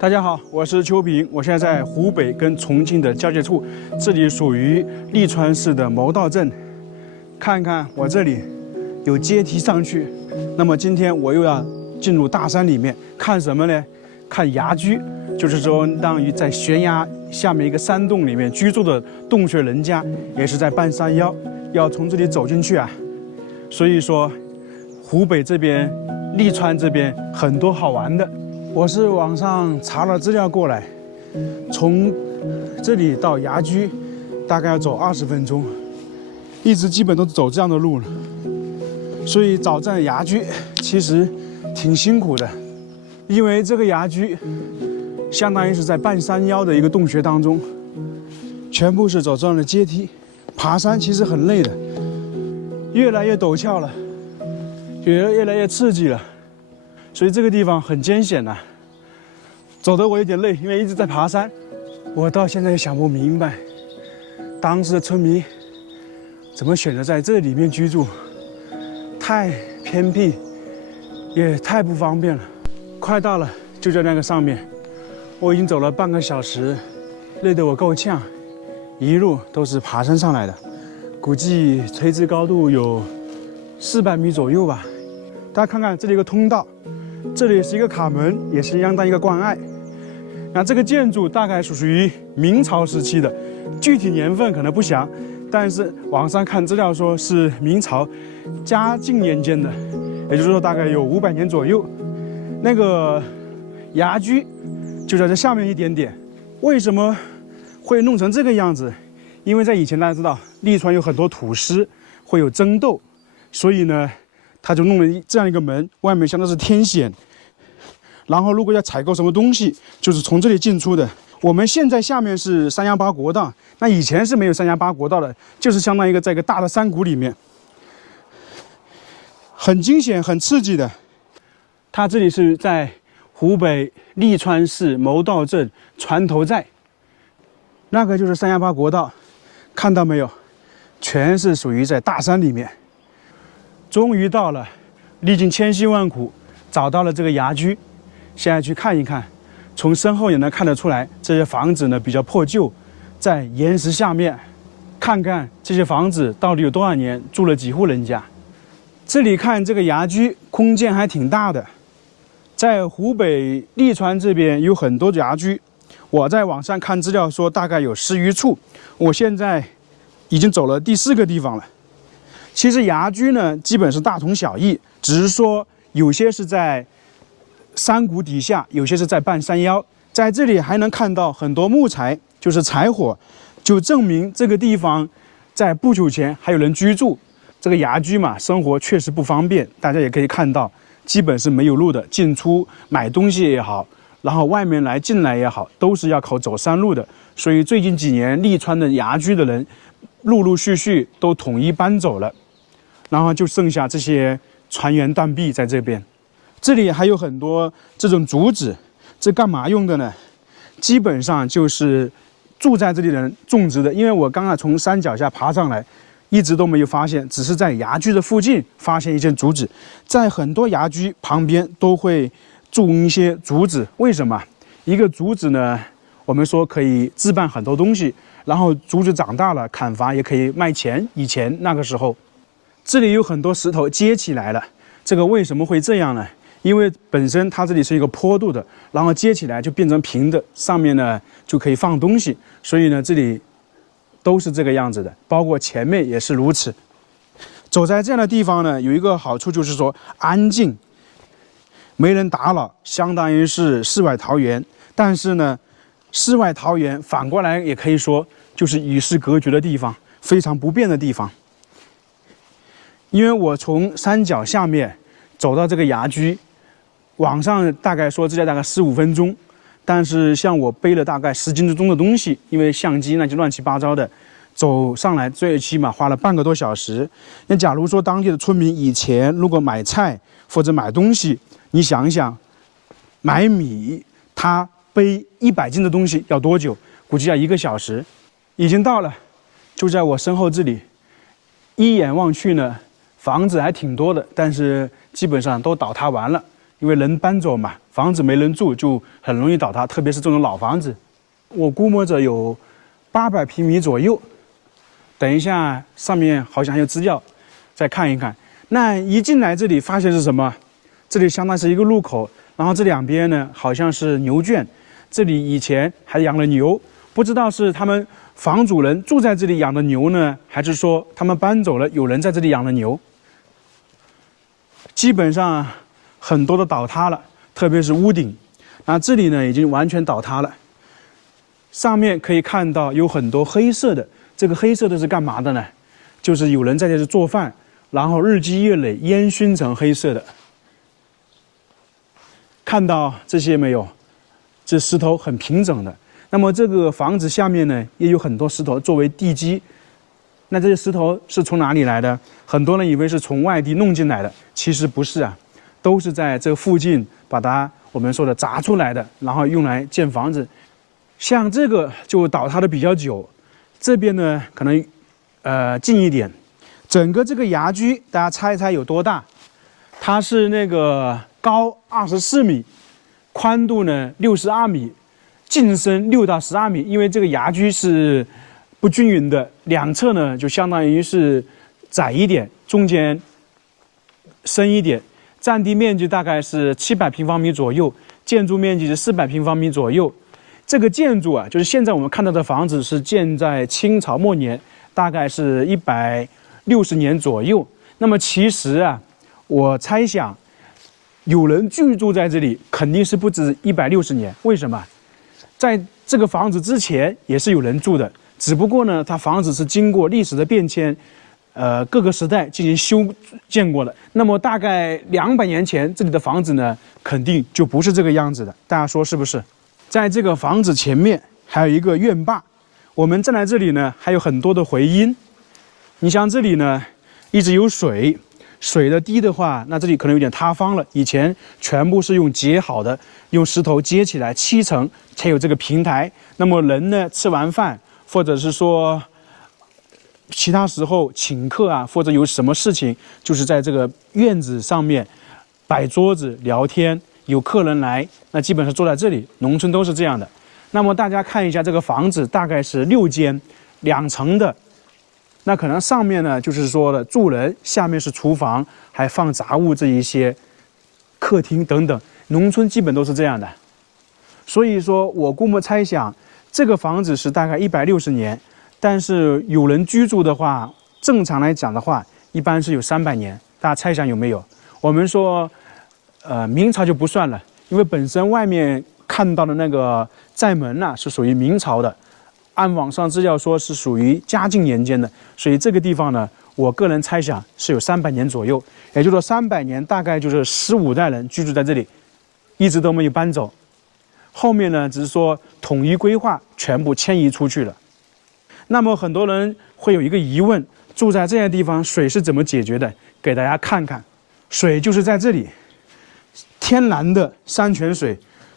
大家好，我是邱平，我现在在湖北跟重庆的交界处，这里属于利川市的谋道镇。看看我这里有阶梯上去，那么今天我又要进入大山里面看什么呢？看崖居，就是说相当于在悬崖下面一个山洞里面居住的洞穴人家，也是在半山腰，要从这里走进去啊。所以说，湖北这边、利川这边很多好玩的。我是网上查了资料过来，从这里到崖居大概要走20分钟，一直基本都是走这样的路了。所以找这崖居其实挺辛苦的，因为这个崖居相当于是在半山腰的一个洞穴当中，全部是走这样的阶梯，爬山其实很累的，越来越陡峭了，越来越刺激了。所以这个地方很艰险呐，走得我有点累，因为一直在爬山。我到现在也想不明白，当时的村民怎么选择在这里面居住，太偏僻，也太不方便了。快到了，就在那个上面，我已经走了半个小时，累得我够呛，一路都是爬山上来的，估计垂直高度有400米左右吧。大家看看这里有个通道。这里是一个卡门，也是相当一个关隘。那这个建筑大概属于明朝时期的，具体年份可能不详，但是网上看资料说是明朝嘉靖年间的，也就是说大概有500年左右。那个崖居就在这下面一点点。为什么会弄成这个样子？因为在以前大家知道，利川有很多土司，会有争斗，所以呢。他就弄了这样一个门，外面相当是天险，然后如果要采购什么东西，就是从这里进出的。我们现在下面是318国道，那以前是没有318国道的，就是相当于在一个大的山谷里面，很惊险、很刺激的。它这里是在湖北利川市谋道镇船头寨，那个就是318国道，看到没有？全是属于在大山里面。终于到了，历经千辛万苦，找到了这个崖居。现在去看一看，从身后也能看得出来，这些房子呢比较破旧，在岩石下面，看看这些房子到底有多少年，住了几户人家。这里看这个崖居，空间还挺大的。在湖北利川这边有很多崖居，我在网上看资料说大概有10余处，我现在已经走了第4个地方了。其实崖居呢，基本是大同小异，只是说有些是在山谷底下，有些是在半山腰。在这里还能看到很多木材，就是柴火，就证明这个地方在不久前还有人居住。这个崖居嘛，生活确实不方便，大家也可以看到，基本是没有路的，进出买东西也好，然后外面进来也好，都是要靠走山路的。所以最近几年，利川的崖居的人陆陆续续都统一搬走了。然后就剩下这些船员断壁在这边，这里还有很多这种竹子，这干嘛用的呢？基本上就是住在这里的人种植的。因为我刚刚从山脚下爬上来，一直都没有发现，只是在崖居的附近发现一件竹子。在很多崖居旁边都会种一些竹子，为什么？一个竹子呢，我们说可以置办很多东西，然后竹子长大了砍伐也可以卖钱。以前那个时候。这里有很多石头接起来了，这个为什么会这样呢？因为本身它这里是一个坡度的，然后接起来就变成平的，上面呢就可以放东西，所以呢这里都是这个样子的，包括前面也是如此。走在这样的地方呢，有一个好处就是说安静，没人打扰，相当于是世外桃源。但是呢，世外桃源反过来也可以说就是与世隔绝的地方，非常不便的地方。因为我从山脚下面走到这个崖居，网上大概说这大概15分钟，但是像我背了大概10斤之中的东西，因为相机那就乱七八糟的，走上来最起码花了半个多小时。那假如说当地的村民以前如果买菜或者买东西，你想一想，买米他背100斤的东西要多久？估计要1个小时。已经到了，就在我身后这里，一眼望去呢。房子还挺多的，但是基本上都倒塌完了，因为人搬走嘛，房子没人住就很容易倒塌，特别是这种老房子。我估摸着有800平米左右。等一下，上面好像还有资料，再看一看。那一进来这里发现是什么？这里相当是一个路口，然后这两边呢好像是牛圈，这里以前还养了牛，不知道是他们房主人住在这里养的牛呢，还是说他们搬走了，有人在这里养了牛。基本上很多都倒塌了，特别是屋顶。那这里呢已经完全倒塌了，上面可以看到有很多黑色的。这个黑色的是干嘛的呢？就是有人在这里做饭，然后日积月累烟熏成黑色的。看到这些没有？这石头很平整的。那么这个房子下面呢，也有很多石头作为地基。那这些石头是从哪里来的？很多人以为是从外地弄进来的，其实不是啊，都是在这附近把它我们说的砸出来的，然后用来建房子。像这个就倒塌的比较久。这边呢，可能，近一点。整个这个牙居，大家猜一猜有多大？它是那个高24米，宽度呢62米，进深6到12米。因为这个牙居是不均匀的，两侧呢就相当于是窄一点，中间深一点。占地面积大概是700平方米左右，建筑面积是400平方米左右。这个建筑啊，就是现在我们看到的房子是建在清朝末年，大概是160年左右。那么其实啊，我猜想，有人居住在这里肯定是不止160年。为什么？在这个房子之前也是有人住的，只不过呢，它房子是经过历史的变迁，各个时代进行修建过的。那么大概200年前，这里的房子呢，肯定就不是这个样子的。大家说是不是？在这个房子前面还有一个院坝，我们站在这里呢，还有很多的回音。你像这里呢，一直有水，水的低的话，那这里可能有点塌方了。以前全部是用结好的，用石头接起来7层才有这个平台。那么人呢，吃完饭或者是说其他时候请客啊，或者有什么事情，就是在这个院子上面摆桌子聊天。有客人来，那基本上坐在这里，农村都是这样的。那么大家看一下这个房子，大概是6间，2层的。那可能上面呢，就是说的住人，下面是厨房，还放杂物这一些，客厅等等。农村基本都是这样的。所以说我估摸猜想，这个房子是大概160年，但是有人居住的话，正常来讲的话，一般是有300年。大家猜想有没有？我们说。明朝就不算了，因为本身外面看到的那个寨门呢，是属于明朝的，按网上资料说是属于嘉靖年间的，所以这个地方呢，我个人猜想是有300年左右，也就是说300年大概就是15代人居住在这里，一直都没有搬走。后面呢，只是说统一规划，全部迁移出去了。那么很多人会有一个疑问，住在这些地方水是怎么解决的？给大家看看，水就是在这里。天然的山泉水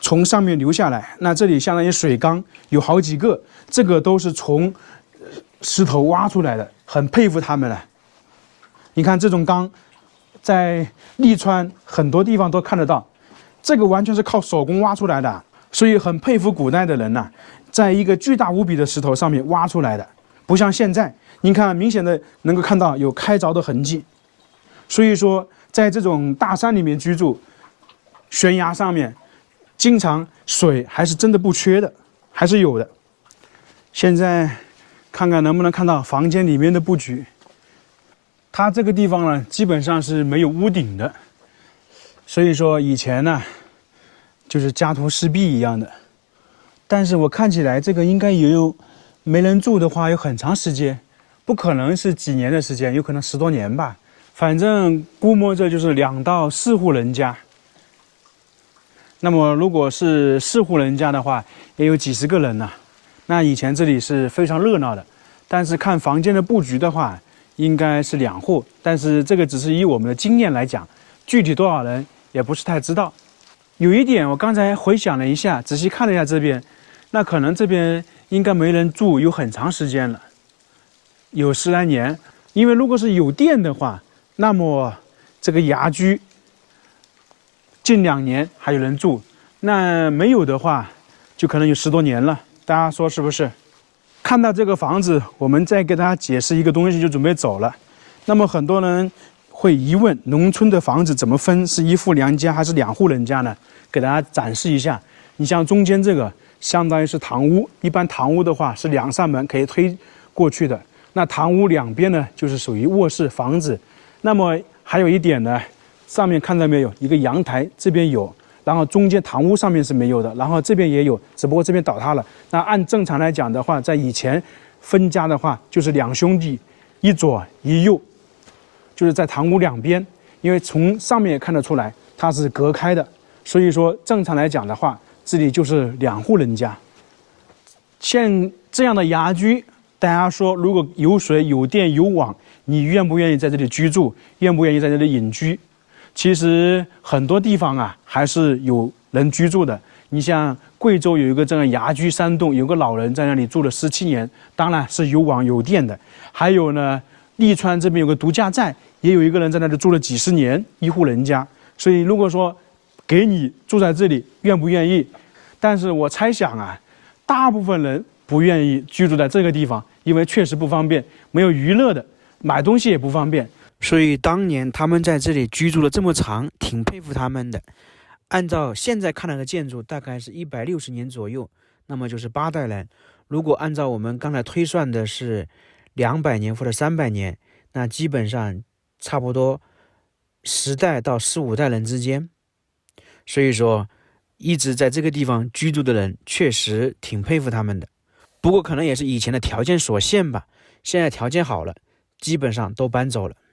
从上面流下来，那这里相当于水缸有好几个，这个都是从石头挖出来的，很佩服他们了。你看这种缸，在利川很多地方都看得到，这个完全是靠手工挖出来的，所以很佩服古代的人呐，在一个巨大无比的石头上面挖出来的，不像现在，你看明显的能够看到有开凿的痕迹。所以说，在这种大山里面居住。悬崖上面，经常水还是真的不缺的，还是有的。现在看看能不能看到房间里面的布局。它这个地方呢，基本上是没有屋顶的，所以说以前呢，就是家徒四壁一样的。但是我看起来这个应该也有，没人住的话有很长时间，不可能是几年的时间，有可能10多年吧。反正估摸着就是2到4户人家。那么，如果是4户人家的话，也有几十个人呢。那以前这里是非常热闹的，但是看房间的布局的话，应该是2户。但是这个只是以我们的经验来讲，具体多少人也不是太知道。有一点，我刚才回想了一下，仔细看了一下这边，那可能这边应该没人住有很长时间了，有10来年。因为如果是有电的话，那么这个牙居近2年还有人住，那没有的话，就可能有10多年了。大家说是不是？看到这个房子，我们再给大家解释一个东西，就准备走了。那么很多人会疑问，农村的房子怎么分？是1户2家还是2户人家呢？给大家展示一下。你像中间这个，相当于是堂屋。一般堂屋的话是2扇门可以推过去的。那堂屋两边呢，就是属于卧室房子。那么还有一点呢，上面看到没有？一个阳台，这边有。然后中间堂屋上面是没有的，然后这边也有，只不过这边倒塌了。那按正常来讲的话，在以前分家的话，就是2兄弟，一左一右，就是在堂屋两边，因为从上面也看得出来它是隔开的，所以说正常来讲的话，这里就是2户人家。像这样的雅居，大家说如果有水、有电、有网，你愿不愿意在这里居住？愿不愿意在这里隐居？其实很多地方啊，还是有人居住的。你像贵州有一个这样雅居山洞，有个老人在那里住了17年，当然是有网有电的。还有呢，利川这边有个度假寨，也有一个人在那里住了几十年，1户人家。所以如果说给你住在这里，愿不愿意？但是我猜想啊，大部分人不愿意居住在这个地方，因为确实不方便，没有娱乐的，买东西也不方便。所以当年他们在这里居住了这么长，挺佩服他们的。按照现在看那个建筑，大概是160年左右，那么就是8代人。如果按照我们刚才推算的是200年或者300年，那基本上差不多10代到15代人之间。所以说，一直在这个地方居住的人，确实挺佩服他们的。不过可能也是以前的条件所限吧，现在条件好了，基本上都搬走了。